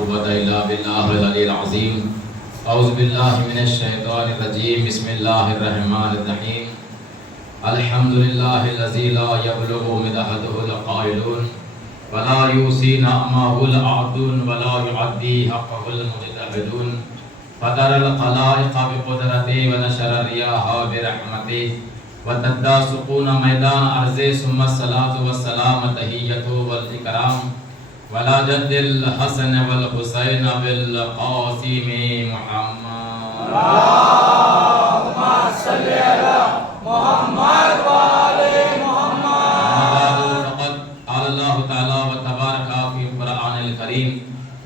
قوة إلا بالله العلي العظيم أعوذ بالله من الشيطان الرجيم بسم الله الرحمن الرحيم الحمد لله الذي لا يبلغ مدحته القائلون ولا يوصي نعمه العبدون ولا يعدي حقه المجتهدون فدر الخلائق بقدرته ونشر الرياح برحمته وتدى سقون میدان عرض ثم الصلاة والسلام تحیۃ والإکرام ولا جد الحسن والحسین بالقاسم محمد اللهم صل على محمد وآل محمد. فقد قال الله تعالى وتبارك في القرآن الكريم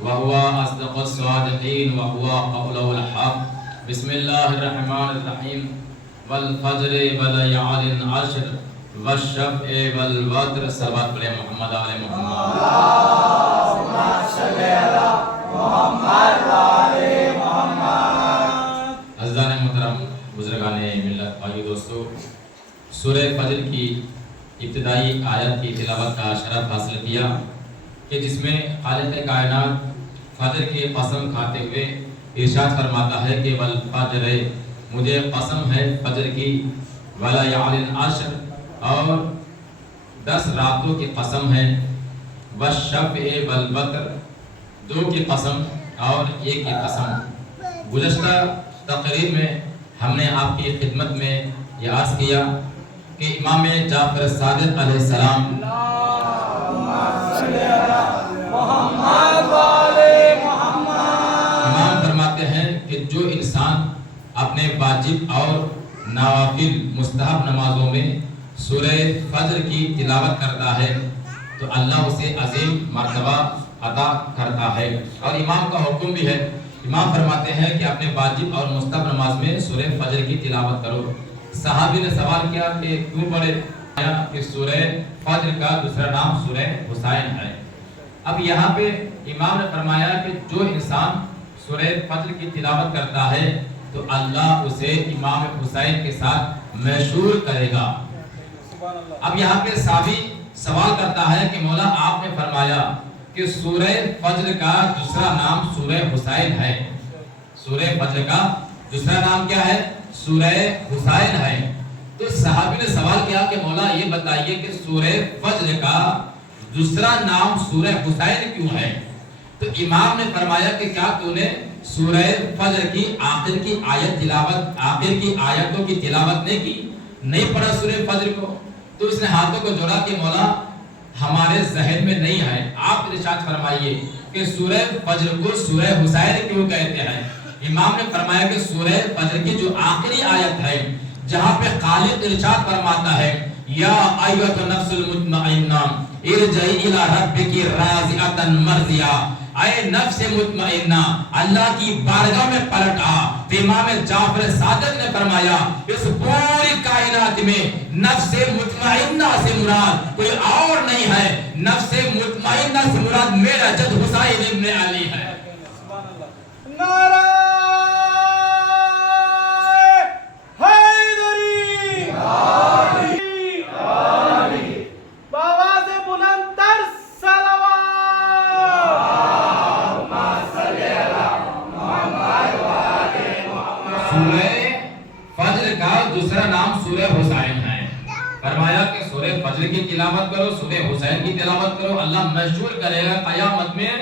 وهو أصدق الصادقين وهو قوله الحق بسم الله الرحمن الرحيم والفجر وليال عشر والشفع والوتر صلوات علی محمد علی محمد. اللهم صل على محمد وآل محمد. عزیزان محترم، بزرگان ملت، بھائی دوستو، سورہ فجر کی ابتدائی آیت کی تلاوت کا شرف حاصل کیا کہ جس میں خالق کائنات فجر کی قسم کھاتے ہوئے ارشاد فرماتا ہے کہ والفجر، مجھے قسم ہے فجر کی، ولیال عشر، اور 10 راتوں کی قسم ہے، والشفع والوتر، 2 کی قسم اور 1 کی قسم. گزشتہ تقریر میں ہم نے آپ کی خدمت میں یہ عرض کیا کہ امام جعفر صادق علیہ السلام اللهم صل على محمد وآل محمد. امام فرماتے ہیں کہ جو انسان اپنے واجب اور نوافل مستحب نمازوں میں سورہ فجر کی تلاوت کرتا ہے تو اللہ اسے عظیم مرتبہ عطا کرتا ہے. اور امام کا حکم بھی ہے، امام فرماتے ہیں کہ اپنے واجب اور مستحب نماز میں سورہ فجر کی تلاوت کرو. صحابی نے سوال کیا کہ کیوں پڑھے؟ کہ سورہ فجر کا دوسرا نام سورہ حسین ہے. اب یہاں پہ امام نے فرمایا کہ جو انسان سورہ فجر کی تلاوت کرتا ہے تو اللہ اسے امام حسین کے ساتھ مشہور کرے گا. اب یہاں پہ صحابی سوال کرتا ہے کہ مولا آپ نے فرمایا کہ سورہ فجر کا دوسرا نام سورہ حسین ہے، سورہ فجر کا دوسرا نام کیا ہے؟ سورہ حسین ہے. تو صحابی نے سوال کیا کہ مولا یہ بتائیے کہ سورہ فجر کا دوسرا نام سورہ حسین کیوں ہے؟ تو امام نے فرمایا کہ کیا تو نے سورہ فجر کی آخر کی آیت تلاوت، آخر کی آیتوں کی تلاوت نہیں پڑھا سورہ فجر کو؟ تو اس نے ہاتھوں کو جوڑا کہ مولا ہمارے ذہن میں نہیں ہے، آپ ارشاد فرمائیے کہ سورہ فجر کو سورہ حسین کیوں کہتے ہیں؟ امام نے فرمایا کہ سورہ فجر کی جو آخری آیت ہے جہاں پہ خالق ارشاد فرماتا ہے یا ایھا النفس المطمئنہ ارجعی الی ربک راضیۃ مرضیہ، اے نفس مطمئنہ اللہ کی بارگاہ میں پلٹ آ. تو امام جعفر صادق نے فرمایا اس پوری کائنات میں نفس مطمئنہ سے مراد کوئی اور نہیں ہے، نفس مطمئنہ سے مراد میرا جد حسین ابن علی ہے. نعرہ حیدری علی بآواز بلند تر صلوات. اللهم صل على محمد وآل محمد. سورہ فجر کا دوسرا نام سورہ حسین ہے. فرمایا کہ سورہ فجر کی تلاوت کرو، سورہ حسین کی تلاوت کرو، اللہ مشہور کرے گا قیامت میں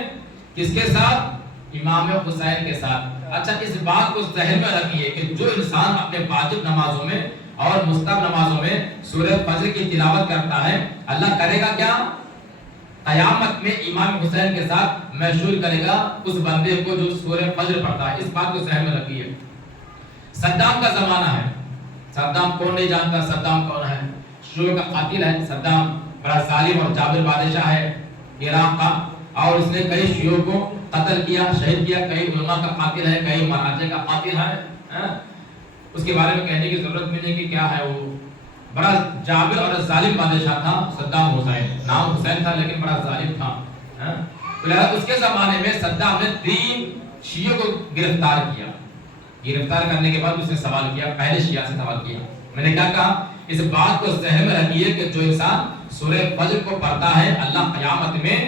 کس کے ساتھ؟ امام حسین کے ساتھ. اچھا، اس بات کو ذہن میں رکھیے کہ جو انسان اپنے واجب نمازوں میں اور مستحب نمازوں میں سورہ فجر کی تلاوت کرتا ہے اللہ کرے گا کیا؟ قیامت میں امام حسین کے ساتھ مشہور کرے گا اس بندے کو جو سورہ فجر پڑھتا ہے. اس بات کو ذہن میں رکھیے. صدام کا زمانہ ہے. صدام کون نہیں جانتا صدام کون ہے؟ شیعوں کا قاتل ہے صدام، بڑا ظالم اور جابر بادشاہ ہے عراق کا، اور اس نے کئی شیعوں کو قتل کیا، شہید کیا، کئی علماء کا قاتل ہے، کئی مراجع کا قاتل ہے. اس کے بارے میں کہنے کی ضرورت بھی نہیں کہ کیا ہے. وہ بڑا جابر اور ظالم بادشاہ تھا صدام حسین. نام حسین تھا لیکن بڑا ظالم تھا. اس کے زمانے میں صدام نے 3 شیعوں کو گرفتار کیا. گرفتار کرنے کے بعد اس نے سوال کیا، پہلے شیعہ سے سوال کیا. میں نے کیا کہا؟ اس بات کو ذہن میں رکھیے کہ جو انسان سورہ فجر کو پڑھتا ہے اللہ قیامت میں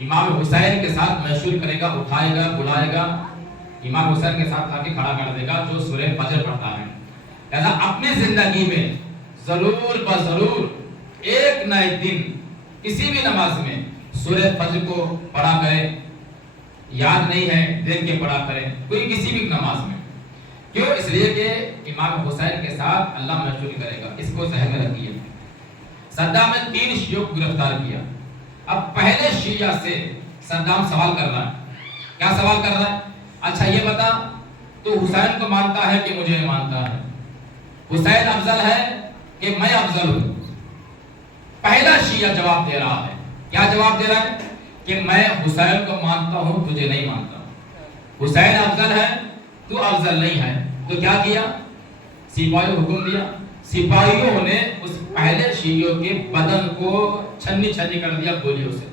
امام حسین کے ساتھ محشور کرے گا، اٹھائے گا، بلائے گا، امام حسین کے ساتھ آ کے کھڑا کر دے گا جو سورہ فجر پڑھتا ہے۔ لہذا اپنی زندگی میں ضرور بضرور ایک نہ ایک دن کسی بھی نماز میں سورہ فجر کو پڑھا کرے، یاد نہیں ہے دیکھ کے پڑھا کرے، کوئی کسی بھی نماز میں۔ کیوں؟ اس لیے کہ امام حسین کے ساتھ اللہ محشور کرے گا، اس کو ذہن میں رکھیے۔ صدام نے 3 شیعوں کو گرفتار کیا۔ اب پہلے شیعہ سے صدام سوال کر رہا ہے، کیا سوال کر رہا ہے؟ اچھا یہ بتا، تو حسین کو مانتا ہے کہ مجھے مانتا ہے؟ حسین افضل ہے کہ میں افضل ہوں؟ پہلا شیعہ جواب دے رہا ہے، کیا جواب دے رہا ہے؟ کہ میں حسین کو مانتا ہوں، تجھے نہیں مانتا۔ حسین افضل ہے، تو افضل نہیں ہے۔ تو کیا کیا؟ سپاہیوں کو حکم دیا، سپاہیوں نے اس پہلے شیعوں کے بدن کو چھنی چھنی کر دیا، گولیوں سے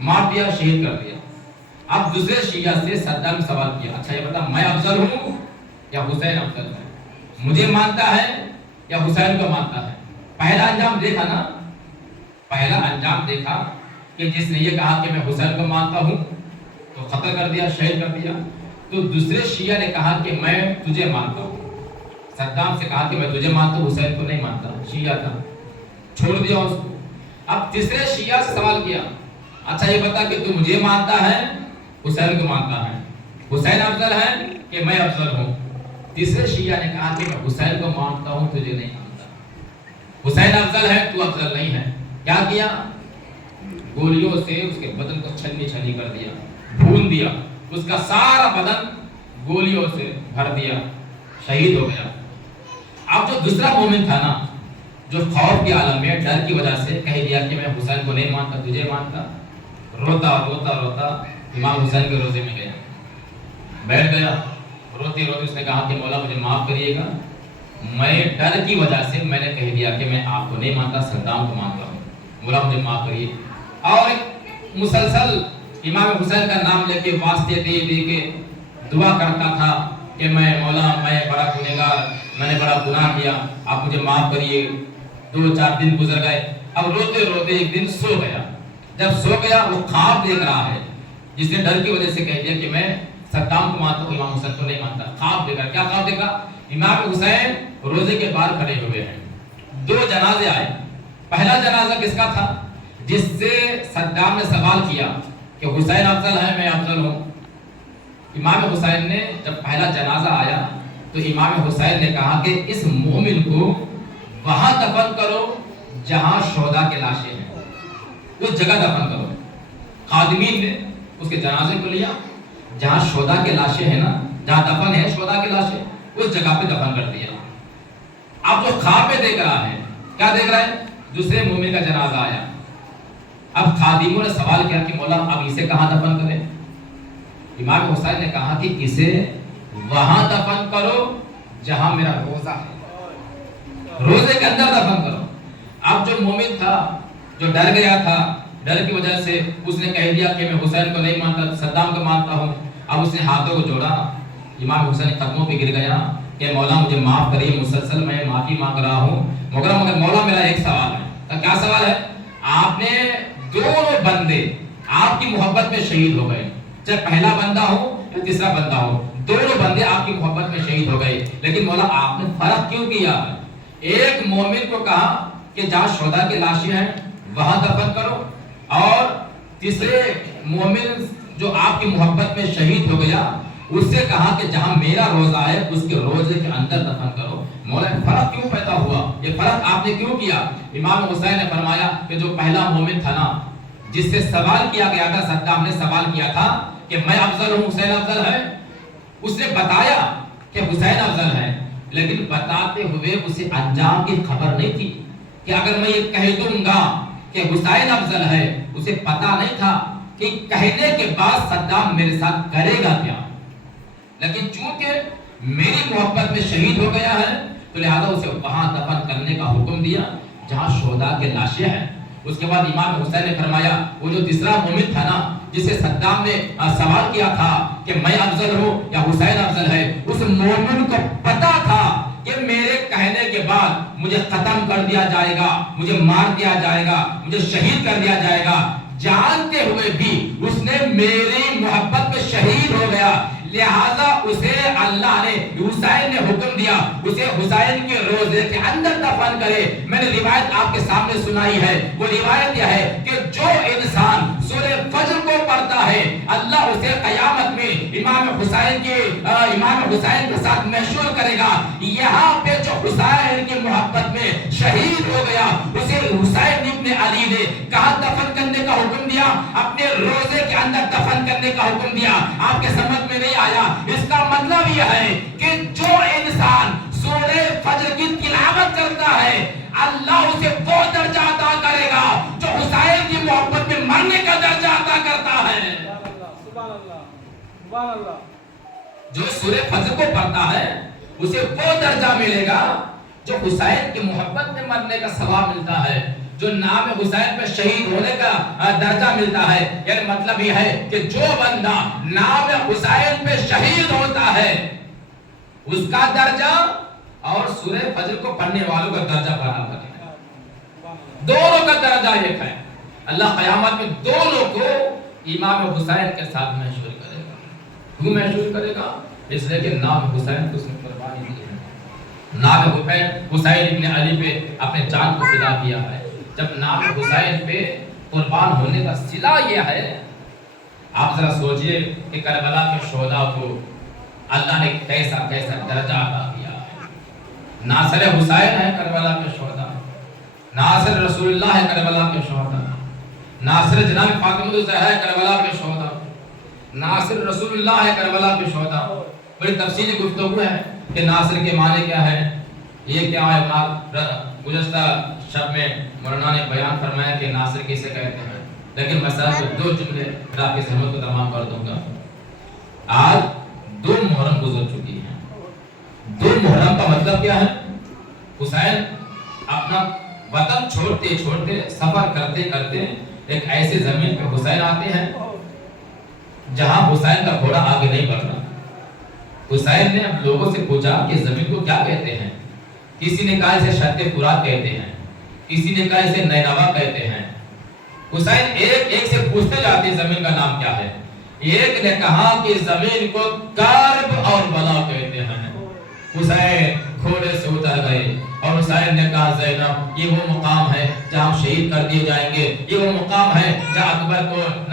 مار دیا، شہید کر دیا۔ اب دوسرے شیعہ سے صدام نے سوال کیا، اچھا یہ بتا، میں افضل ہوں یا حسین افضل ہے؟ مجھے مانتا ہے یا حسین کو مانتا ہے؟ پہلا انجام دیکھا نا، پہلا انجام دیکھا کہ جس نے یہ کہا کہ میں حسین کو مانتا ہوں تو قتل کر دیا، شہید کر دیا۔ تو دوسرے شیعہ نے کہا کہ میں تجھے مانتا ہوں، صدام سے کہا کہ میں تجھے مانتا ہوں، حسین کو نہیں مانتا، شیعہ تھا، چھوڑ دیا اس کو۔ اب تیسرے شیعہ سے سوال کیا، اچھا یہ بتا کہ تو مجھے مانتا ہے، حسین کو مانتا ہے، حسین افضل ہے کہ میں افضل ہوں؟ تیسرے شیعہ نے کہا کہ میں حسین کو مانتا ہوں، تجھے نہیں مانتا، حسین افضل ہے، تو افضل نہیں ہے۔ کیا کیا؟ گولیوں سے اس کے بدن کو چھنی چھنی کر دیا، بھون دیا، اس کا سارا بدن گولیوں سے بھر دیا، شہید ہو گیا۔ اب جو دوسرا مومن تھا نا، جو خوف کے عالم میں ڈر کی وجہ سے کہہ دیا کہ میں حسین کو نہیں مانتا، تجھے مانتا، روتا روتا روتا امام حسین کے روزے میں گیا، بیٹھ گیا، روتے روتے اس نے کہا کہ مولا مجھے معاف کریے گا، میں ڈر کی وجہ سے میں نے کہہ دیا کہ میں آپ کو نہیں مانتا، صدام کو مانتا ہوں، مولا مجھے معاف کریے۔ اور مسلسل امام حسین کا نام لے کے واسطے دے دے کے دعا کرتا تھا کہ میں مولا میں بڑا گنہگار، میں نے بڑا گناہ کیا، آپ مجھے معاف کریے۔ 2-4 دن گزر گئے، اب روتے روتے ایک دن سو گیا۔ جب سو گیا وہ خواب دیکھ رہا ہے، جس نے ڈر کی وجہ سے کہہ دیا کہ میں صدام کو مانتا ہوں، امام حسین کو نہیں مانتا۔ خواب دیکھ رہا، کیا خواب دیکھ رہا؟ امام حسین روزے کے باہر کھڑے ہوئے ہیں، 2 جنازے آئے۔ پہلا جنازہ کس کا تھا؟ جس سے صدام نے سوال کیا کہ حسین افضل ہے، میں افضل ہوں۔ امام حسین نے جب پہلا جنازہ آیا تو امام حسین نے کہا کہ اس مومن کو وہاں دفن کرو جہاں شہداء کے لاشیں ہیں، اس جگہ دفن کرو۔ خادمین نے اس کے جنازے کو لیا، جہاں شہداء کے لاشیں ہیں نا، جہاں دفن ہے شہداء کے لاشیں، اس جگہ پہ دفن کر دیا۔ اب وہ خواب میں دیکھ رہا ہے، کیا دیکھ رہا ہے؟ دوسرے مومن کا جنازہ آیا۔ اب خادموں نے سوال کیا کہ مولا اب اسے کہاں دفن کریں؟ امام حسین نے کہا کہ اسے وہاں دفن کرو جہاں میرا روزہ ہے، روزے کے اندر دفن کرو۔ اب جو مومن تھا، جو ڈر گیا تھا، ڈر کی وجہ سے اس نے کہہ دیا کہ میں حسین کو نہیں مانتا، صدام کو مانتا ہوں۔ اب اس نے ہاتھوں کو جوڑا، امام حسین قدموں پہ گر گیا کہ مولا مجھے معاف کریے، مسلسل میں معافی مانگ رہا ہوں، مگر مولا میرا ایک سوال ہے۔ کیا سوال ہے؟ آپ نے دونوں بندے آپ کی محبت میں شہید ہو گئے، چاہے پہلا بندہ ہو یا تیسرا بندہ ہو، دونوں بندے آپ کی محبت میں شہید ہو گئے، لیکن مولا آپ نے فرق کیوں کیا؟ ایک مومن کو کہا کہ جہاں شہداء کی لاشیں ہیں وہاں دفن کرو، اور تیسرے مومن جو آپ کی محبت میں شہید ہو گیا اس سے کہا کہ جہاں میرا روزہ ہے اس کے روزے کے اندر دفن کرو۔ مولا فرق کیوں پیدا ہوا؟ یہ فرق آپ نے کیوں کیا؟ امام حسین نے فرمایا کہ جو پہلا مومن تھا نا، جس سے سوال کیا گیا تھا، صدام نے سوال کیا تھا کہ میں افضل ہوں، حسین افضل ہے، اس نے بتایا کہ حسین افضل ہے، لیکن بتاتے ہوئے اسے انجام کی خبر نہیں تھی کہ اگر میں یہ کہہ دوں گا کہ حسین افضل ہے، اسے پتا نہیں تھا کہ کہنے کے بعد صدام میرے ساتھ کرے گا کیا۔ لیکن چونکہ میری محبت میں شہید ہو گیا ہے تو لہذا اسے وہاں دفن کرنے کا حکم دیا جہاں شہداء کے لاشیں ہیں۔ اس کے بعد امام حسین نے فرمایا وہ جو تیسرا مومن تھا نا، جسے صدام نے سوال کیا تھا کہ میں افضل ہوں یا حسین افضل ہے، اس مومن کو پتا تھا کہ میرے کہنے کے بعد مجھے ختم کر دیا جائے گا، مجھے مار دیا جائے گا، مجھے شہید کر دیا جائے گا، جانتے ہوئے بھی اس نے میری محبت میں شہید ہو گیا، لہذا اسے اللہ نے حسین نے حکم دیا اسے حسین کے روزے کے اندر دفن کرے۔ میں نے روایت آپ کے سامنے سنائی ہے، وہ روایت یہ ہے کہ جو انسان سورہ فجر کو پڑھتا ہے اللہ اسے قیامت میں امام حسین کے ساتھ محشور کرے گا۔ یہاں پہ جو حسین کی محبت میں شہید ہو گیا اسے حسین ابن علی نے کہاں دفن کرنے کا حکم دیا؟ اپنے روزے کے اندر دفن کرنے کا حکم دیا۔ آپ کے سمجھ میں نہیں آیا؟ اس کا مطلب یہ ہے کہ جو انسان سورہ فجر کی تلاوت کرتا ہے اللہ اسے وہ درجہ عطا کرے گا جو حسین کی محبت میں مرنے کا درجہ عطا کرتا ہے۔ سبحان اللہ، سبحان اللہ۔ جو سورہ فجر کو پڑھتا ہے اسے وہ درجہ ملے گا جو حسین کی محبت میں مرنے کا ثواب ملتا ہے، جو نام حسین پہ شہید ہونے کا درجہ ملتا ہے۔ یعنی مطلب یہ ہے کہ جو بندہ نام حسین پہ شہید ہوتا ہے اس کا درجہ اور سورہ فجر کو پڑھنے والوں کا درجہ برابر ہے، دونوں کا درجہ ایک ہے۔ اللہ قیامت میں دونوں کو امام حسین کے ساتھ محشور کرے گا۔ کیوں محشور کرے گا؟ اس لیے کہ نام حسین کو اس نے قربانی دی ہے، نام حسین ابن علی پہ اپنے جان کو فدا کیا ہے۔ جب نام حسین پہ قربان ہونے کا صلہ یہ ہے، آپ ذرا سوچئے کہ کربلا کے شہداء کو اللہ نے کیسا کیسا درجہ عطا کیا ہے۔ ناصر حسین ہے کربلا کے شہداء، ناصر رسول اللہ ہے کربلا کے شہداء، ناصر جناب فاطمہ الزہرا ہے کربلا کے شہداء، ناصر رسول اللہ ہے کربلا کے شہداء۔ بڑی تفصیلی گفتگو ہے کہ ناصر کے معنی کیا ہے، یہ کیا ہے۔ گزشتہ شب میں مولانا نے بیان فرمایا کہ ناصر کسے کہتے ہیں، لیکن میں صرف دو جملے آپ کی سمجھ کو تمام کر دوں گا۔ آج 2 محرم گزر چکی ہیں۔ 2 محرم کا مطلب کیا ہے؟ حسین اپنا وطن چھوڑتے چھوڑتے سفر کرتے کرتے ایک ایسی زمین پہ حسین آتے ہیں جہاں حسین کا گھوڑا آگے نہیں بڑھ رہا۔ حسین نے اب لوگوں سے پوچھا کہ زمین کو کیا کہتے ہیں؟ کسی نے کہا اسے شط فرات کہتے ہیں، کسی نے کہا اسے نینوا کہتے ہیں۔ حسین ایک سے پوچھتے جاتے زمین کا نام کیا ہے۔ ایک نے کہا کہ زمین کو کرب اور بلا کہتے ہیں۔ حسین گھوڑے سے اتر گئے اور حسین نے کہا زینب یہ وہ مقام ہے جہاں ہم شہید کر دیے جائیں گے، یہ وہ مقام ہے جہاں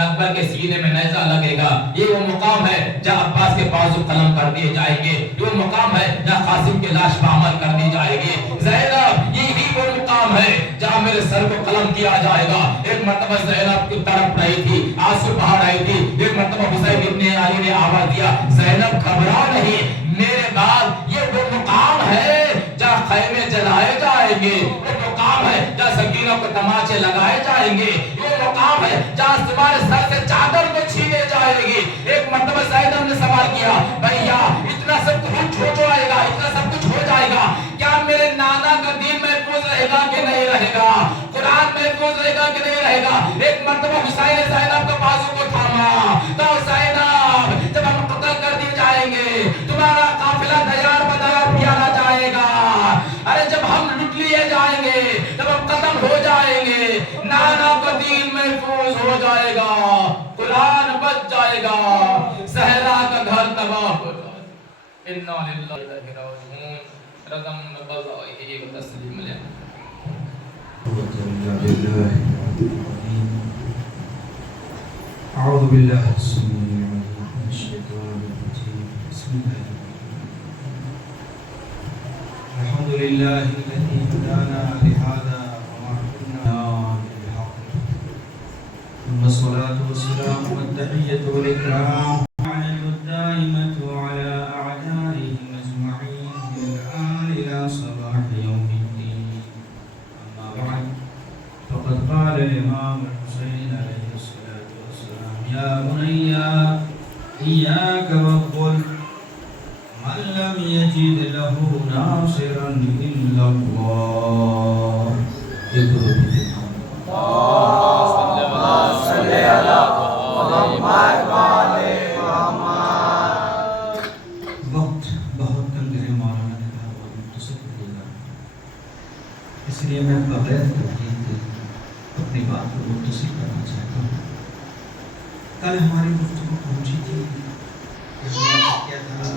اکبر کے سینے میں نیزہ لگے گا، یہ وہ مقام ہے جہاں عباس کے بازو قلم کر دیے جائیں گے، یہ وہ مقام ہے جہاں قاسم کے لاش پر عمل کر دی جائے گی۔ زینب یہی وہ مقام ہے جہاں میرے سر کو قلم کیا جائے گا۔ ایک مرتبہ زینب کی تڑپ رہی تھی، آنسو بہا رہی تھی۔ ایک مرتبہ حسین ابن علی نے آواز دیا زینب گھبرا نہیں، میرے بعد یہ وہ مقام ہے جہاں خیمے جلائے جائیں گے، وہ مقام ہے جہاں سکینوں کو تماچے لگائے جائیں گے، یہ مقام ہے جہاں تمہارے سر سے چادر کو چھینے جائے گی۔ ایک مرتبہ زینب نے سوال کیا بھیا اتنا سب کچھ ہو جائے گا، اتنا سب کچھ ہو جائے گا، کیا میرے نانا کا دین محفوظ رہے گا کہ نہیں رہے گا؟ قرآن محفوظ رہے گا کہ نہیں رہے گا؟ ایک مرتبہ حسین نے زینب کے بازو کو تھاما تو زینب جب ہم قتل کر دیے جائیں گے تمہارا قافلہ دیار بدار پیارا جائے گا، ارے جب ہم لٹ لیے جائیں گے جب ہم ختم ہو جائیں گے نانا کا دین محفوظ ہو جائے گا، قرآن بچ جائے گا، صحرا کا گھر تباہ ہو جائے گا۔ انا للہ و انا الیہ راجعون۔ رضم بضائه وتسلیم علیہ۔ اعوذ باللہ السمیع العلیم من الشیطان الرجیم۔ بسم اللہ الحمد للہ الذی هدانا لهذا وما كنا للحق ثم الصلاة والسلام والتحیة والإکرام الدائمة على أعدائهم أجمعين بالآن إلى صباح يوم الدين. أما بعد فقد قال الإمام الحسين عليه الصلاة والسلام يا بني إياك والظلم من لم يجد له ناصرا إلا الله. وقت بہت تنگ ہے، مولانا نے کہا بہت مختصر کرے گا، اس لیے میں بغیر ترتیب کے اپنی بات کو مختصر کرنا چاہتا ہوں۔ کل ہماری گفتگو پہنچی تھی، کیا تھا؟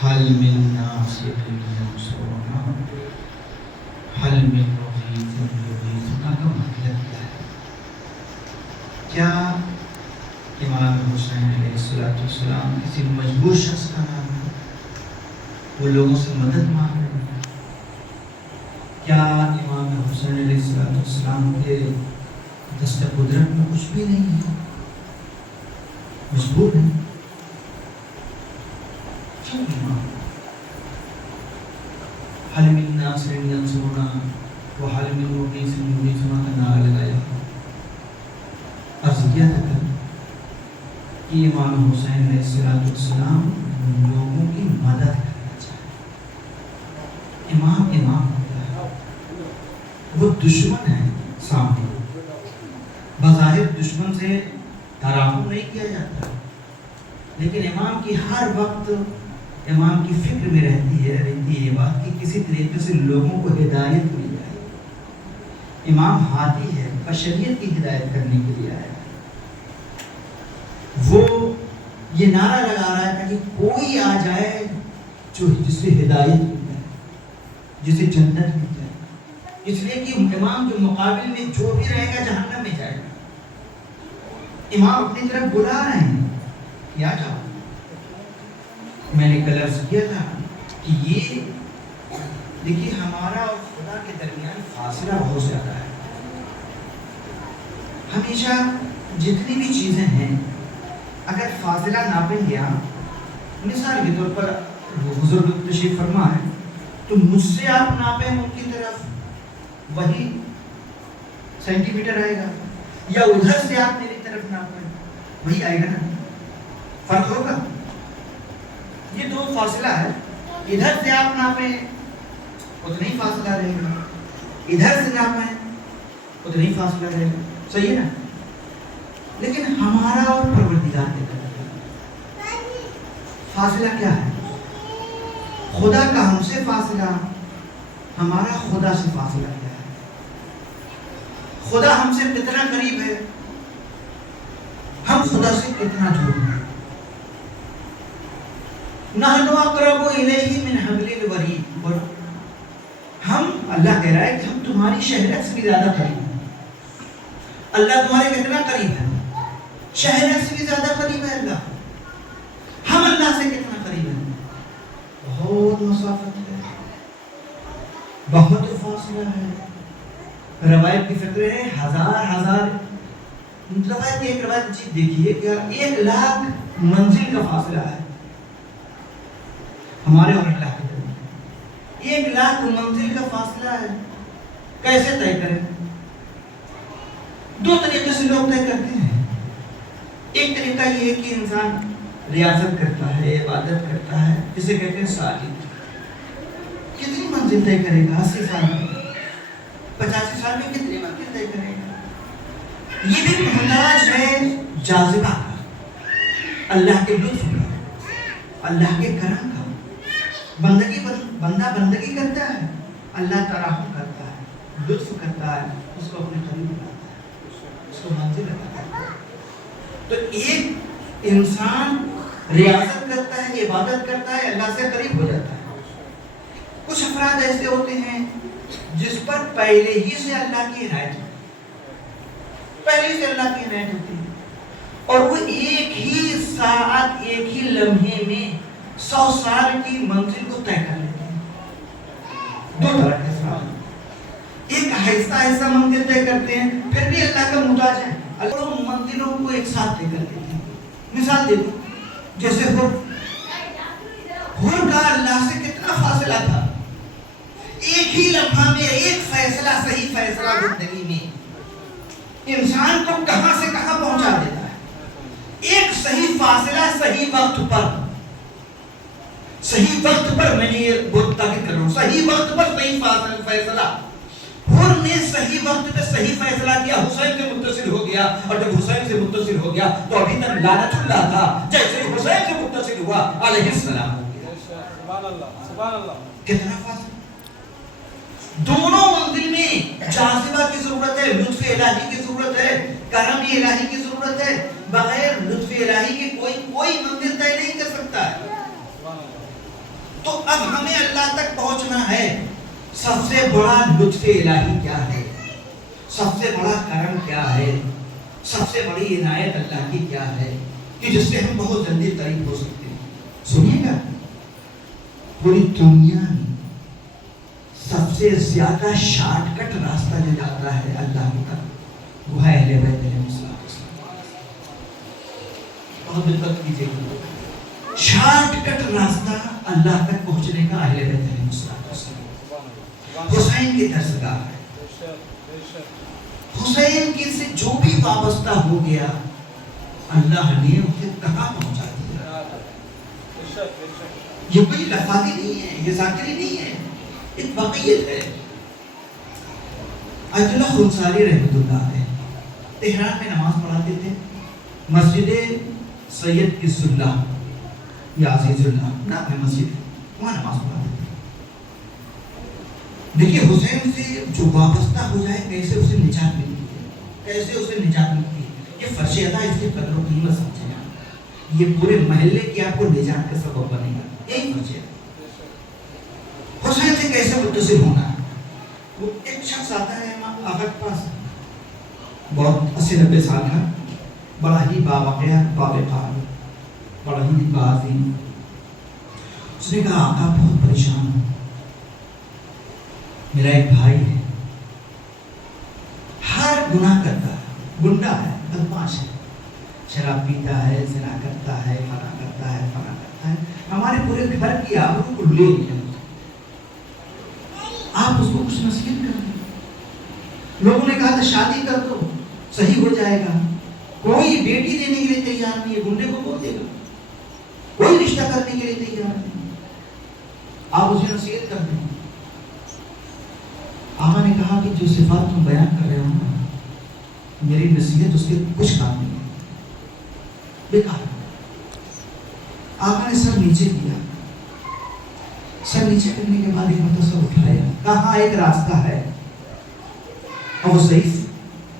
حل من ناصر ینصرنا، حل من مغیث یغیثنا کا مطلب کیا ہے؟ کیا امام حسین علیہ السلام کسی مجبور شخص کا نام ہے؟ وہ لوگوں سے مدد مانگ رہے ہیں؟ کیا امام حسین علیہ السلام کے دست قدرت میں کچھ بھی نہیں ہے؟ مجبور ہے؟ کیوں امام حل من ناصر ینصرنا وحل من مغیث یغیثنا کا نعرہ لگایا؟ عرض کیا تھا کہ امام حسین علیہ السلام لوگوں کی مدد کرنا چاہتے۔ امام ہوتا ہے، وہ دشمن ہے سامنے، بظاہر دشمن سے تراحم نہیں کیا جاتا، لیکن امام کی ہر وقت امام کی فکر میں رہتی ہے یہ بات کہ کسی طریقے سے لوگوں کو ہدایت مل جائے۔ امام ہادی ہے، بشریت کی ہدایت کرنے کے لیے آیا ہے۔ وہ یہ نعرہ لگا رہا ہے کہ کوئی آ جائے جو جسے ہدایت مل جائے، جسے جنت مل جائے، اس لیے کہ امام کے مقابل میں جو بھی رہے گا جہنم میں جائے گا۔ امام اپنی طرف بلا رہے ہیں کہ آ جاؤ۔ میں نے کل عرض کیا تھا کہ یہ دیکھیے ہمارا اور خدا کے درمیان فاصلہ بہت زیادہ ہے۔ ہمیشہ جتنی بھی چیزیں ہیں اگر فاصلہ ناپیں گے، مثال کے طور پر بزرگ تشریف فرما ہے تو مجھ سے آپ ناپیں ان کی طرف، وہی سینٹی میٹر آئے گا، یا ادھر سے آپ میری طرف ناپیں وہی آئے گا نا، فرق ہوگا۔ یہ دو فاصلہ ہے، ادھر سے آپ ناپیں اتنا ہی فاصلہ رہے گا، ادھر سے ناپیں اتنا ہی فاصلہ رہے گا، صحیح ہے نا؟ لیکن ہمارا اور پروردگار کے درمیان فاصلہ کیا ہے؟ خدا کا ہم سے فاصلہ، ہمارا خدا سے فاصلہ کیا ہے؟ خدا ہم سے کتنا قریب ہے، ہم خدا سے کتنا دور ہیں؟ نحن اقرب الیہ من حبل الورید، ہم، اللہ کہہ رہا ہے کہ ہم تمہاری شہرت سے بھی زیادہ قریب ہیں۔ اللہ تمہارے کتنا قریب ہے؟ شہرت سے بھی زیادہ قریب ہے اللہ۔ ہم اللہ سے کتنا قریب ہیں؟ بہت مسافت ہے، بہت فاصلہ ہے۔ روایت کی فکر ہے ہزار روایت، ایک روایت چیز دیکھیے کہ 1,00,000 منزل کا فاصلہ ہے ہمارے اور اللہ کے درمیان۔ 1,00,000 منزل کا فاصلہ ہے، کیسے طے کریں؟ دو طریقے سے لوگ طے کرتے ہیں۔ ایک طریقہ یہ ہے کہ انسان ریاضت کرتا ہے، عبادت کرتا ہے، جسے کہتے ہیں سالی۔ کتنی منزل طے کرے گا؟ 80 سال میں، 85 سال میں کتنی منزل طے کرے گا؟ یہ بھی محتاج ہے جاذبہ کا، اللہ کے لطف کا، اللہ کے کرم کا۔ بندہ بندگی کرتا ہے، اللہ ترحم کرتا ہے، لطف کرتا ہے، اس کو اپنے قریب لاتا ہے، اس کو منزل عطا کرتا ہے۔ تو ایک انسان ریاضت کرتا ہے، عبادت کرتا ہے، اللہ سے قریب ہو جاتا ہے۔ کچھ افراد ایسے ہوتے ہیں جس پر پہلے ہی سے اللہ کی عنایت ہوتی ہے، پہلے سے اللہ کی عنایت ہوتی ہے، اور وہ ایک ہی ساعت، ایک ہی لمحے میں 100 سال کی منزل کو طے کر لیتے ہیں۔ دو طرح کے افراد، ایک آہستہ آہستہ منزل طے کرتے ہیں، پھر بھی اللہ کا محتاج ہے، اللہ منزلوں کو ایک ساتھ طے کر لیتے ہیں۔ مثال دے دوں، جیسے حر کا اللہ سے کتنا فاصلہ تھا، ایک ہی لمحہ میں ایک فیصلہ، صحیح فیصلہ زندگی میں انسان کو کہاں سے کہاں پہنچا دیتا ہے۔ ایک صحیح فاصلہ، صحیح وقت پر، صحیح وقت پر، میں نے یہ بہت تاکید کر رہا ہوں، صحیح وقت پر صحیح فیصلہ۔ حر نے صحیح وقت پہ صحیح فیصلہ کیا، حسین سے متصل ہو گیا، اور جب حسین سے متصل ہو گیا تو ابھی تک لعنت اللہ تھا، جیسے حسین سے متصل ہوا علیہ السلام ہو گیا۔ سبحان اللہ، سبحان اللہ۔ کتنا فاصلہ؟ دونوں منزل میں جاذبہ کی ضرورت ہے، لطف الہی کی ضرورت ہے، کرم الہی کی ضرورت ہے، بغیر لطف الہی کے کوئی منزل طے نہیں کر سکتا ہے. تو اب ہمیں اللہ تک پہنچنا ہے. سب سے بڑا لطف الہی کیا ہے؟ سب سے بڑا کرم کیا ہے؟ سب سے بڑی عنایت اللہ کی کیا ہے کہ جس سے ہم بہت جلدی قریب ہو سکتے ہیں؟ سنیے گا، پوری دنیا میں سب سے زیادہ شارٹ کٹ راستہ جو جاتا ہے اللہ کی طرف وہ ہے اہل بیت علیہ السلام. بہت دقت کیجیے گا، شارٹ کٹ راستہ اللہ تک پہنچنے کا اہل بیت علیہ السلام. حسین کی درسگاہ ہے. حسین کی سے جو بھی وابستہ ہو گیا اللہ نے اسے کہاں پہنچا دیا. یہ کوئی لفاظی نہیں ہے، یہ ذاکری نہیں ہے، ایک واقعیت ہے. آیت اللہ خنساری رحمۃ اللہ علیہ تہران میں نماز پڑھاتے تھے. مسجد سید کی اللہ یا عزیز اللہ نام ہے مسجد، وہاں نماز پڑھاتے تھے. دیکھیے حسین سے جو وابستہ ہو جائے کیسے اسے نجات ملتی ہے، کیسے اسے نجات ملتی ہے. یہ فرش ادا اس کی قدر و قیمت سمجھے گا، یہ پورے محلے کی آپ کو نجات کا سبب بنے گا. یہی فرش ہے. حسین سے کیسے متصل ہونا ہے. وہ ایک شخص آتا ہے امام آقا کے پاس، بہت 80-90 سال کا، بڑا ہی باوقع باوقار، بڑا ہی باعظیم. اس نے کہا آقا بہت پریشان ہوں، میرا ایک بھائی ہے، ہر گناہ کرتا ہے، گنڈا ہے، بدماش ہے، شراب پیتا ہے، زنا کرتا ہے، فنا کرتا ہے، فنا کرتا ہے، ہمارے پورے گھر کی آبرو کو لے لیا. آپ اس کو کچھ نصیحت کر دیں. لوگوں نے کہا تھا شادی کر دو صحیح ہو جائے گا. کوئی بیٹی دینے کے لیے تیار نہیں ہے، گنڈے کو بول دے گا. کوئی رشتہ کرنے کے لیے تیار نہیں. آپ اسے نصیحت کر دیں. آقا نے کہا کہ جو صفات تم بیان کر رہے ہو نا، میری نصیحت اس کے کچھ کام نہیں ہے، بیکار. آقا نے سر نیچے کیا. سر نیچے کرنے کے بعد ایک متصور اٹھایا، کہاں ایک راستہ ہے. اور وہ صحیح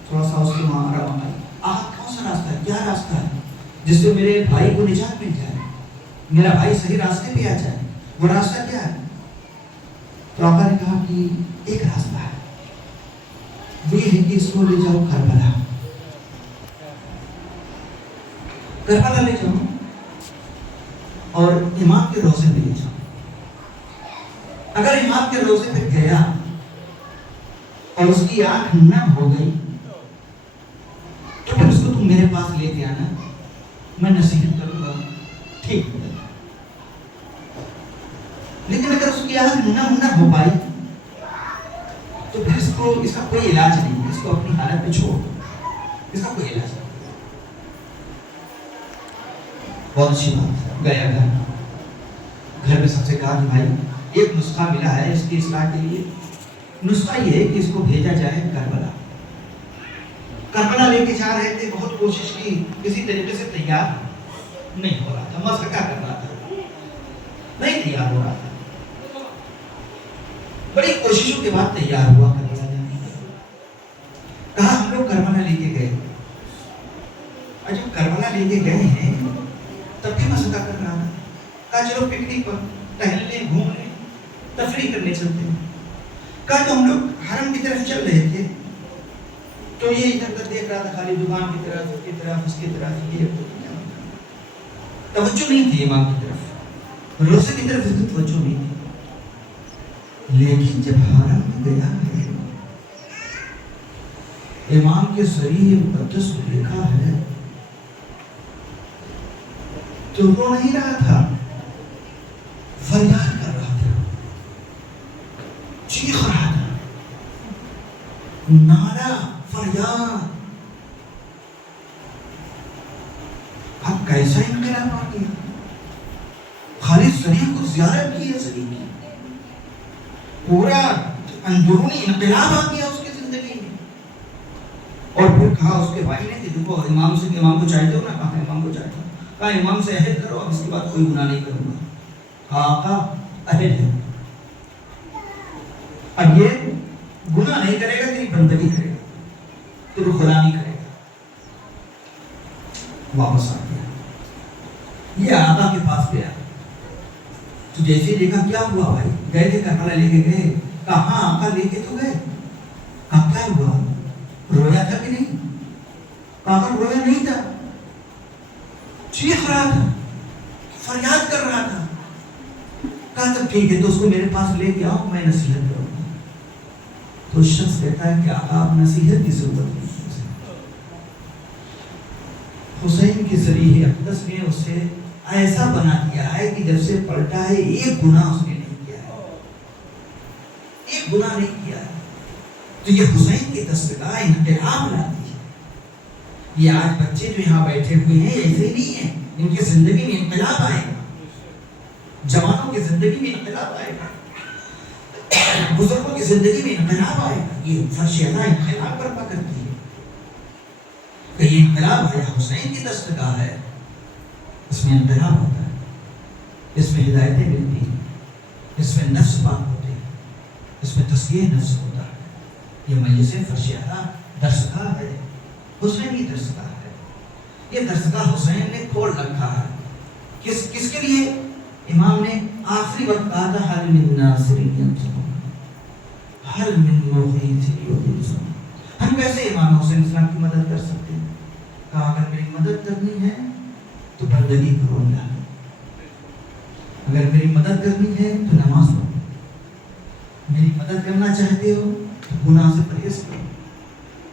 تھوڑا سا اس کے وہاں رہا ہے. آقا کون سا راستہ ہے، کیا راستہ ہے جس سے میرے بھائی کو نجات مل جائے، میرا بھائی صحیح راستے پہ آ جائے؟ وہ راستہ کیا ہے؟ تو آقا نے کہا کہ ایک راستہ ہے، وہ یہ ہے کہ اس کو لے جاؤ کربلا. کربلا لے جاؤ اور امام کے روضے پہ لے جاؤ. اگر امام کے روضے پہ گیا اور اس کی آنکھ نم ہو گئی تو پھر اس کو تم میرے پاس لے کے آنا، میں نصیحت کروں گا، ٹھیک ہے. لیکن اگر اس کی آنکھ نم نہ ہو پائی تو پھر اس کا کوئی علاج نہیں ہے، اس کو اپنی حالت پہ چھوڑ دو، اس کا کوئی علاج نہیں. بہت اچھی بات. گیا گھر میں سب سے کہا کہ بھائی ایک نسخہ ملا ہے اس کی اصلاح کے لیے. نسخہ یہ ہے کہ اس کو بھیجا جائے کربلا. کربلا لے کے جا رہے تھے، بہت کوشش کی، کسی طریقے سے تیار نہیں ہو رہا تھا، مسکا کر رہا تھا، نہیں تیار ہو رہا تھا. بڑی کوششوں کے بعد تیار ہوا کربلا جانے کا. کہا ہم لوگ کربلا لے کے گئے. اور جب کربلا لے کے گئے ہیں تب بھی مسکا کر رہا تھا. کہا چلو پکنک پر ٹہلنے گھومنے تفریح کرنے چلتے ہیں. کہا تو ہم لوگ حرم کی طرف چل رہے تھے تو یہ ادھر ادھر دیکھ رہا تھا، خالی دکان کی طرف، اس کی طرف، اس کی طرف، یہ توجہ نہیں تھی امام کی طرف، روزے کی طرف اس کی توجہ نہیں تھی. لیکن جب حرم میں گیا ہے، امام کے ذریعے مقدس کو دیکھا ہے تو رو نہیں رہا تھا، فریاد کر رہا تھا، چیخ رہا تھا، نعرہ فریاد. اب کیسا انقلاب آ گیا. خالد ذریعہ کو زیارت کی ہے، ذریعہ کی پورا اندرونی انقلاب آ گیا اس کی زندگی میں. اور پھر کہا اس کے بھائی نے کہ دیکھو امام سے، امام کو چاہتے ہو نا؟ کہا امام کو چاہتا ہوں. کہا امام سے عہد کرو، اب اس کے بعد کوئی گناہ نہیں کروں گا. کہا آقا عہد ہے، اب یہ گناہ نہیں کرے گا، تیری بندگی کرے گا، تیری غلامی کرے گا. واپس آ گیا. یہ آقا کے پاس گیا تو جیسے دیکھا کیا ہوا بھائی, گئے تھے کربلا لے کے گئے, کہاں آقا لے کے تو گئے, کہاں کیا ہوا, رویا تھا کہ نہیں, آقا رویا نہیں تھا, چیخ رہا تھا, فریاد کر رہا تھا. کہا تب ٹھیک ہے تو اس کو میرے پاس لے کے آؤ, میں نصیحت کروں گا. تو شخص کہتا ہے کہ آقا آپ نصیحت کی ضرورت نہیں. حسین کے ذریعے اقدس نے اسے ایسا بنا دیا ہے کہ جب سے پلٹا ہے ایک گناہ اس نے نہیں کیا ہے, ایک گناہ نہیں کیا ہے. تو یہ حسین کی دستگاہ انقلاب لاتی ہے. یہ آج بچے جو یہاں بیٹھے ہوئے ہیں ایسے نہیں ہیں, ان کی زندگی میں انقلاب آئے گا, جوانوں کی زندگی میں انقلاب آئے گا, بزرگوں کی زندگی میں انقلاب آئے گا. یہ فرش ادا انقلاب برپا کرتی ہے کہ یہ انقلاب آیا حسین کی دستگاہ ہے, اس میں انقلاب ہوتا ہے, اس میں ہدایتیں ملتی ہیں, اس میں نفس پاک ہوتے ہیں, اس میں تزکیہ نفس ہوتا ہے. یہ مجلس فرش ادا درسگاہ ہے, حسین کی درسگاہ ہے. یہ درسگاہ حسین نے کھول رکھا ہے. کس کے لیے؟ امام نے آخری وقت کہا تھا حل من ناصرین حل من مغیث. ہم کیسے امام حسین اسلام کی مدد کر سکتے ہیں؟ کہا اگر میری مدد کرنی ہے تو بندگی کرو اللہ, اگر میری مدد کرنی ہے تو نماز پڑھو, میری مدد کرنا چاہتے ہو تو گناہ سے پرہیز کرو,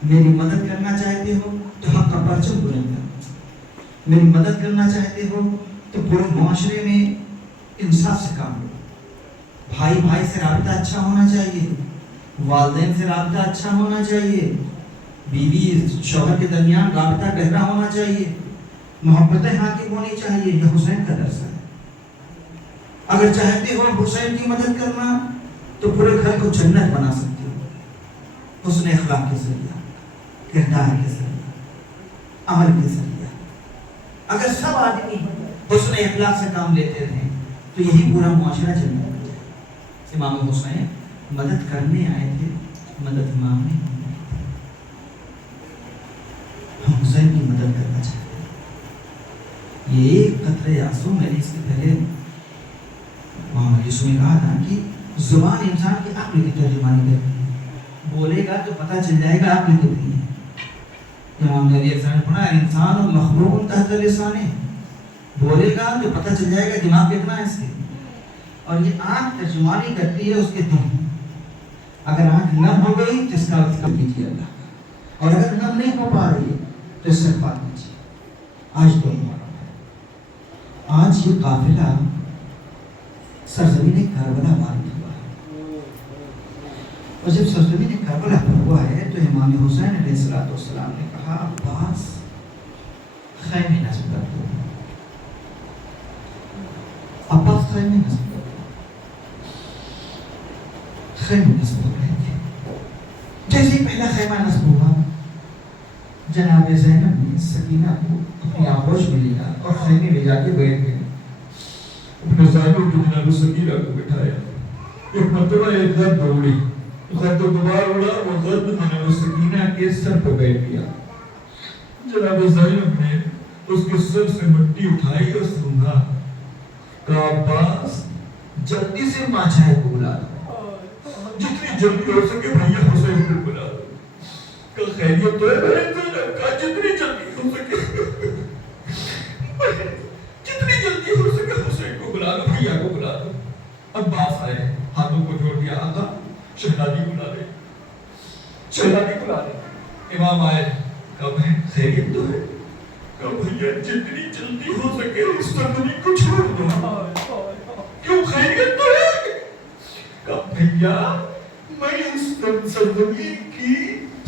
میری مدد کرنا چاہتے ہو تو حق کا پرچم بلند کرو, میری مدد کرنا چاہتے ہو تو پورے معاشرے میں انصاف سے کام لو. بھائی بھائی سے رابطہ اچھا ہونا چاہیے, والدین سے رابطہ اچھا ہونا چاہیے, بیوی شوہر کے درمیان رابطہ گہرا ہونا چاہیے, محبتیں حاکم ہونی چاہیے. یہ حسین کا درس ہے. اگر چاہتے ہو حسین کی مدد کرنا تو پورے گھر کو جنت بنا سکتے ہو, حسن اخلاق کے ذریعہ, کردار کے ذریعہ, عمل کے ذریعہ. اگر سب آدمی حسن اخلاق سے کام لیتے رہیں تو یہی پورا معاشرہ جنت بن جائے. امام حسین مدد کرنے آئے تھے, مدد مانگنے نہیں آئے تھے. ہم حسین کی مدد کرنا چاہتے ہیں. یہ ایک قطرے آنسو, میں نے اس کے پہلے وہاں یسوع نے کہا تھا کہ زبان انسان کی عقل کی ترجمانی کرتی ہے, بولے گا تو پتہ چل جائے گا عقل کتنی ہے. امام نے علیہ السلام نے پڑھا انسان و مخلوق تحت لسانے, بولے گا تو پتہ چل جائے گا دماغ کتنا ہے اس کے. اور یہ آنکھ ترجمانی کرتی ہے اس کے دل. اگر آنکھ نم ہو گئی تو اس کا وقت کم کیجیے اللہ, اور اگر نم نہیں ہو پا رہی ہے تو اس سے بات کیجیے. آج تو محرم ہے, آج یہ قافلہ سرزمین کربلا وارد ہوا ہے, اور جب سرزمین کربلا پر ہوا ہے تو امام حسین علیہ السلام نے کہا عباس خیمے نصب کر دو, عباس خیمے نصب کر دو. خیمے نصب ہو رہے تھے. جیسے ہی پہلا خیمہ نصب ہوا, جناب زینب نے سکینہ کو اپنی آغوش میں لیا اور خیمے میں جا کے بیٹھ گئے. اپنے زانوں کو جناب سکینہ کو بٹھایا. ایک مرتبہ ایک درد دوڑی, درد دوبار اڑا, وہ درد جناب سکینہ کے سر پہ بیٹھ گیا. جناب زینب نے اس کے سر سے مٹی اٹھائی اور سونگا, کہا عباس جلدی سے ماچھائے کو بلا دو, جتنی جلدی ہو سکے بھیا حسین کو بلا دو. کہ خیریت تو ہے بہن زینب, کہا جتنی جلدی ہو سکے جتنی جلدی ہو سکے حسین کو بلا دو, بھیا کو بلا دو. عباس آئے, ہاتھوں کو جوڑ دیا, آقا شہزادی بلا دے, شہزادی بلا دے. امام آئے, کہا بہن خیریت تو ہے, کہا بھیا جتنی جلدی ہو سکے اس سرزمین کو چھوڑ دو, کیوں خیریت تو ہے. کہا بھیا میں اس سرزمین کی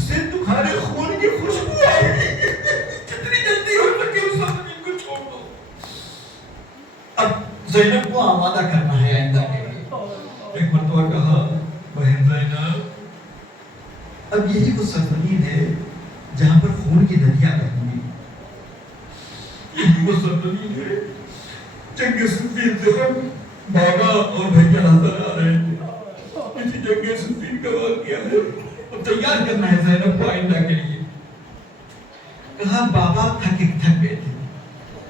سے تمہارے خون کی خوشبو آئی, جتنی جلدی ہو سکے اس سرزمین کو چھوڑ دو. اب زینب کو آمادہ کرنا ہے آئندہ کے لیے. ایک مرتبہ کہا بہن زینب اب یہی وہ سرزمین ہے جہاں پر خون کی ندیاں بہتی ہیں, یہی وہ سرزمین ہے. جنگ صفین سے ہم بابا اور بھیا نظر آ رہے تھے. اسی جنگ صفین کا واقعہ ہے, اب تیار کرنا ہے زینب کو آئندہ کے لیے. کہا بابا تھک گئے تھے,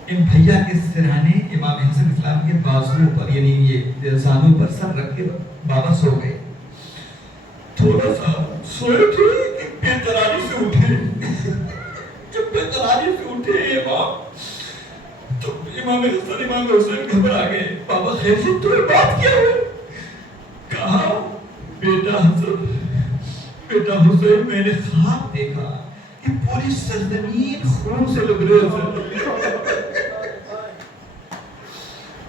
ان بھیا کے سرہانے امام حسن اسلام کے بازو پر یعنی یہ زانوں پر سر رکھ کے بابا سو گئے. تھوڑا سا سوئے تھے کہ بے قراری سے اٹھے. جب بے قراری سے اٹھے امام تو امام حسن امام حسین گھبرا گئے. بابا خیر سے تو بات کیا ہے؟ کہا بیٹا حسن بیٹا حسین میں نے خواب دیکھا کہ پوری سرزمین خون سے لبریز ہے.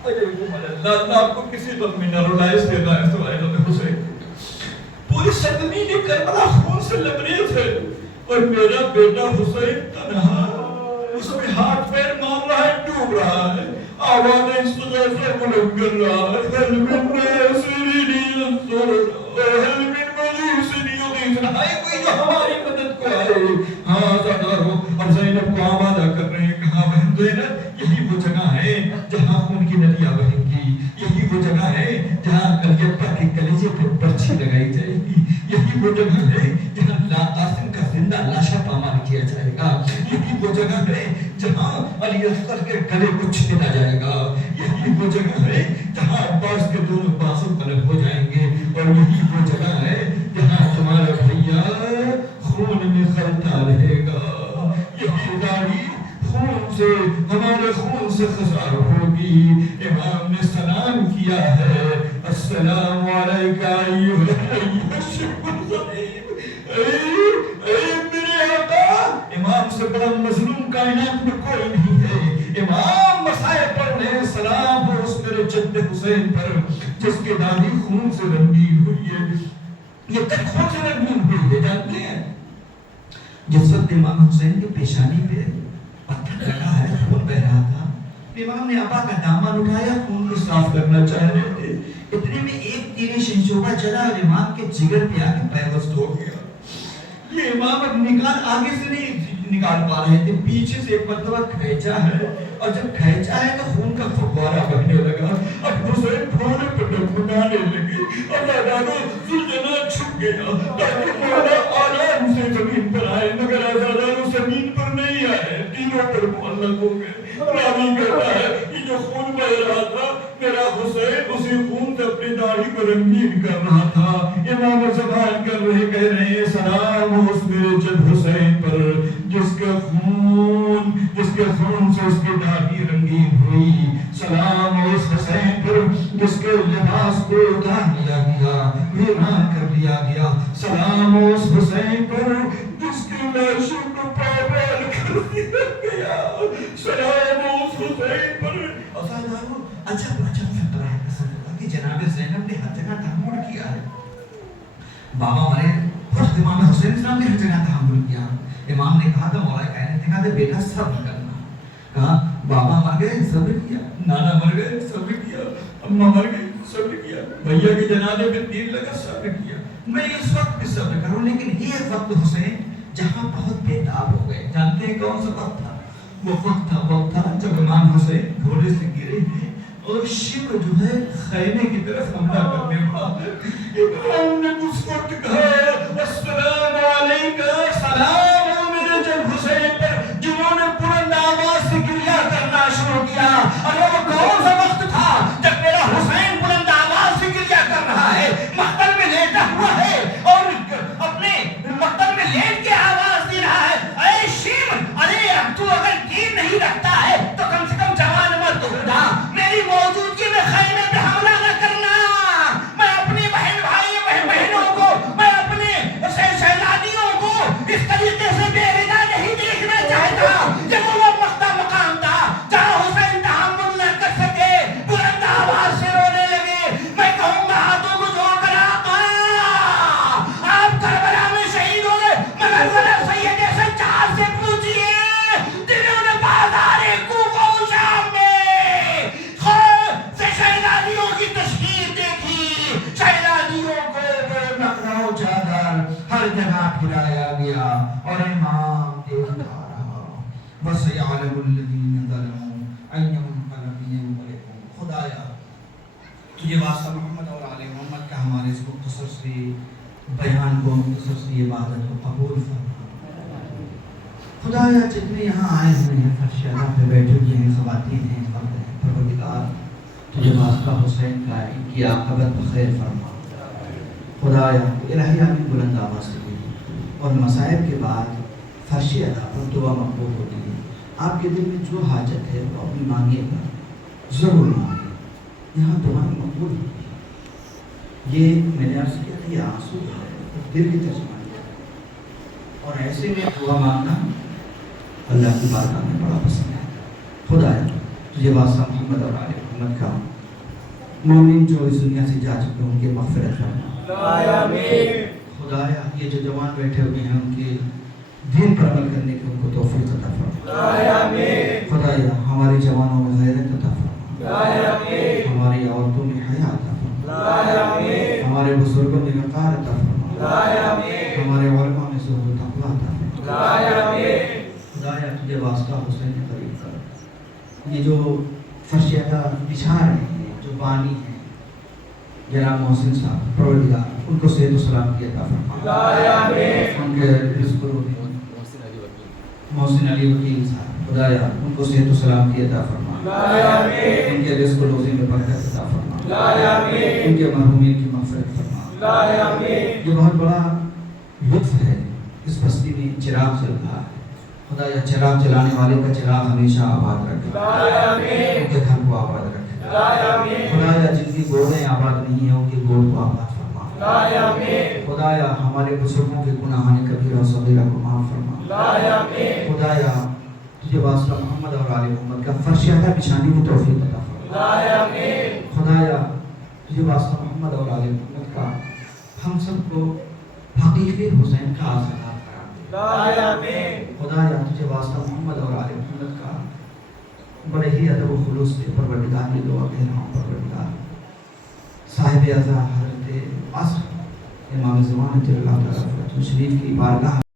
اللہ آپ کو کسی وقت میں نارولائز دیتا ہے سوائے نبی حسین. پوری سرزمین کربلا خون سے لبریز ہے اور میرا بیٹا حسین تنہا اس میں ہاتھ پیر مار رہا ہے ڈوب رہا ہے. آواز استغاثہ بلند کر رہا ہے. هل من ناصر ينصر هل من مغيث يغيث. کوئی جو ہماری مدد کو آئے. ہاں زادارو اب زینب کو آمادہ کر رہے ہیں. کہاں بہن زینب؟ یہی وہ جگہ ہے جہاں خون کی ندیاں بہیں گی. یہی وہ جگہ ہے جہاں کلیپا کے کلیجے پہ پرچھی لگائی جائے گی. یہی وہ جگہ ہے جہاں قاسم کا زندہ لاشا پامال کیا جائے گا. یہی وہ جگہ ہے جہاں علی اصغر کے گلے کو چھیدا جائے گا. یہی وہ جگہ ہے جہاں عباس کے دونوں بازو قلب ہو جائیں گے. اور یہی وہ جگہ ہے جہاں تمہارا بھیا خون میں خلتا رہے گا. یہی داڑھی خون سے ہمارے خون سے خزار ہوگی. امام نے سلام کیا ہے. السلام علیکہ ایھا الشیخ الخطیب. اے میرے آقا امام سے بڑا مظلوم کائنات میں کوئی نہیں ہے. امام مسائے پڑھنے سلام ہو اس میرے جد حسین پر جس کے داڑھی خون سے رنگین ہوئی ہے. یہ تک خون سے رنگین ہوئی ہے. جانتے ہیں جس وقت امام حسین کی پیشانی پہ پتھر لگا ہے خون بہ رہا تھا امام نے ابا کا دامن اٹھایا خون کو صاف کرنا چاہ رہے تھے. اتنے میں ایک تیر شنشوبہ چلا اور امام کے جگر پہ آ کے پیوست ہو گیا. یہ امام اب نکال آگے سے نہیں نکال پا رہے تھے. پیچھے سے ایک مرتبہ کھینچا ہے اور جب کھینچا ہے تو خون کا فوارہ بہنے لگا. اب حسین پھوڑے پہ ڈگمگانے لگے. اللہ دادو زلجنان چھپ گیا تاکہ مولا آرام سے زمین پر آئے. مگر آزادانو زمین پر نہیں آئے. تینوں پر معلق ہو گئے. راوی کہتا ہے کہ جو خون بہ رہا تھا میرا حسین اسی خون سے اپنی داڑھی کو رنگین کر رہا تھا. امام زبان کر رہے کہہ رہے ہیں سلام اس میرے جد حسین پر جس کے خون سے اس کی داڑھی رنگین ہوئی. سلام اس حسین پر جس کے لباس کو اتار دیا گیا ویران کر دیا گیا. سلام اس حسین پر جس کی لاشوں کو پامال کر دیا گیا. سلام اس حسین پر. عجب فطرہ ہے قسم اللہ کہ جناب زینب نے ہر جگہ تحمل کیا ہے. بابا مرے خود امام حسین اسلام نے ہر جگہ تحمل کیا. امام نے کہا تھا مولا کائنات نے کہا تھا بیٹا صبر کرنا. کہا بابا مر گئے صبر کیا. نانا مر گئے صبر کیا. اماں مر گئی صبر کیا. بھیا کے جنازے پہ تیر لگا صبر کیا. میں اس وقت بھی صبر کروں. لیکن ایک وقت حسین جہاں بہت بےتاب ہو گئے. جانتے ہیں کون سا وقت تھا؟ وہ وقت تھا جب امام حسین گھوڑے سے گرے ہیں اور شبر جو ہے خیمے کی طرف حملہ کرنے والا. امام نے اس وقت کہا السلام علیکہ. سلام ہو میرے جد حسین پر جنہوں نے بلند آواز سے گریہ کرنا شروع کیا. اور وہ کون سا وقت تھا جب میرا حسین بلند آواز سے گریہ کر رہا ہے مقتل میں لیٹا ہوا ہے اور اپنے مقتل میں لیٹ کے آواز دے رہا ہے اے شیم ارے اب تو اگر دین نہیں رکھتا ہے تو کم سے کم جوان مرد ہو جا. میری موجودگی میں خیمے پہ حملہ نہ کرنا. میں اپنے بہنوں کو میں اپنے شہزادیوں کو اس طریقے سے بے رضا نہیں دیکھنا چاہتا. جب وہ مقام تھا جہاں حسین تحمل نہ کر سکے بلند آواز سے رونے لگے. میں کہوں گا ہاتھوں کو جوڑ کر آقا آپ کربلا میں شہید ہو گئے مگر ذرا سید سجاد سے پوچھئے جنہوں نے بازار کوفہ و شام میں شہزادیوں کی تشکیل دیکھی. شہزادیوں کو بے نقرہ و چادر ہر جگہ پھرایا گیا اور امام دیکھتا رہا. وَسَيَعْلَمُ الَّذِينَ ظَلَمُوا أَيَّ مُنقَلَبٍ يَنقَلِبُونَ. خدایا تجھے واسطہ محمد اور آل محمد کا ہمارے اس مختصر سے بیان کو مختصر سی عبادت کو قبول فرما. خدایا جتنے یہاں آئے ہوئے ہیں فرش اعلیٰ پہ بیٹھے ہوئے ہیں، خواتین ہیں، مرد ہیں، پروردگار تجھے واسطہ حسین کا ان کی عاقبت بخیر فرما۔ خدایا الہی آمین بلند آواز سے بولیے۔ اور مصائب کے بعد فرش اعلیٰ پر دعا مقبول ہوتی ہے۔ آپ کے دل میں جو حاجت ہے وہ اپنی مانگیے گا، ضرور مانگیے، یہاں دعائیں مقبول ہوتی ہے۔ یہ میں نے عرض کیا تھا، یہ آنسو ہے، دل کی ترجمانی ہے، اور ایسے میں دعا مانگنا اللہ کی بارگاہ میں بڑا پسند ہے۔ خدایا تجھے واسطہ محمد اور آل محمد کا مومن جو اس دنیا سے جا چکے ہیں ان کے مغفرت فرما۔ خدایا یہ جو جوان بیٹھے ہوئے ہیں ان کے دین پر عمل کرنے کی ان کو توفیق عطا فرما۔ خدایا ہمارے جوانوں میں غیرت عطا فرما، ہماری عورتوں میں حیا عطا فرما، ہمارے بزرگوں میں وقار عطا فرما، ہمارے علماء میں زہد و تقویٰ عطا فرما۔ خدایا تجھے واسطہ حسین قریب کر، یہ جو فرش اعلیٰ بچھا رہے ہیں، جو بانی ہیں جناب محسن صاحب، پروردگار ان کو صحت و سلامتی عطا فرما، ان کے رزق و روزی، محسن علی وکیل صاحب، خدایا ان کو صحت و سلامتی عطا فرما، ان کے رزق و روزی میں برکت عطا فرما، ان کے مرحومین کی مغفرت فرما۔ یہ بہت بڑا لطف ہے، اس بستی میں چراغ جل رہا ہے، خدایا چراغ جلانے والے کا چراغ ہمیشہ آباد رکھے، ان کے گھر کو آباد رکھے۔ خدایا جن کی گوڑیں آباد نہیں ہیں ان کی گوڑ کو آباد فرما۔ خدایا ہمارے بزرگوں کے گناہان کبیرہ و صغیرہ کو معاف فرما۔ خدایا تجھے واسطہ محمد اور آل محمد کا فرش اعلیٰ بچھانے کی توفیق عطا فرما۔ خدایا تجھے واسطہ محمد اور آل محمد کا ہم سب کو حقیقی حسین کا آزادار قرار دے۔ خدایا تجھے واسطہ محمد اور آل محمد کا بڑے ہی ادب و خلوص سے پروردگار کی دعا کہہ رہا ہوں، پروردگار صاحب اعلیٰ حضرت عصر امام زمان اللہ تعالیٰ شریف کی بارگاہ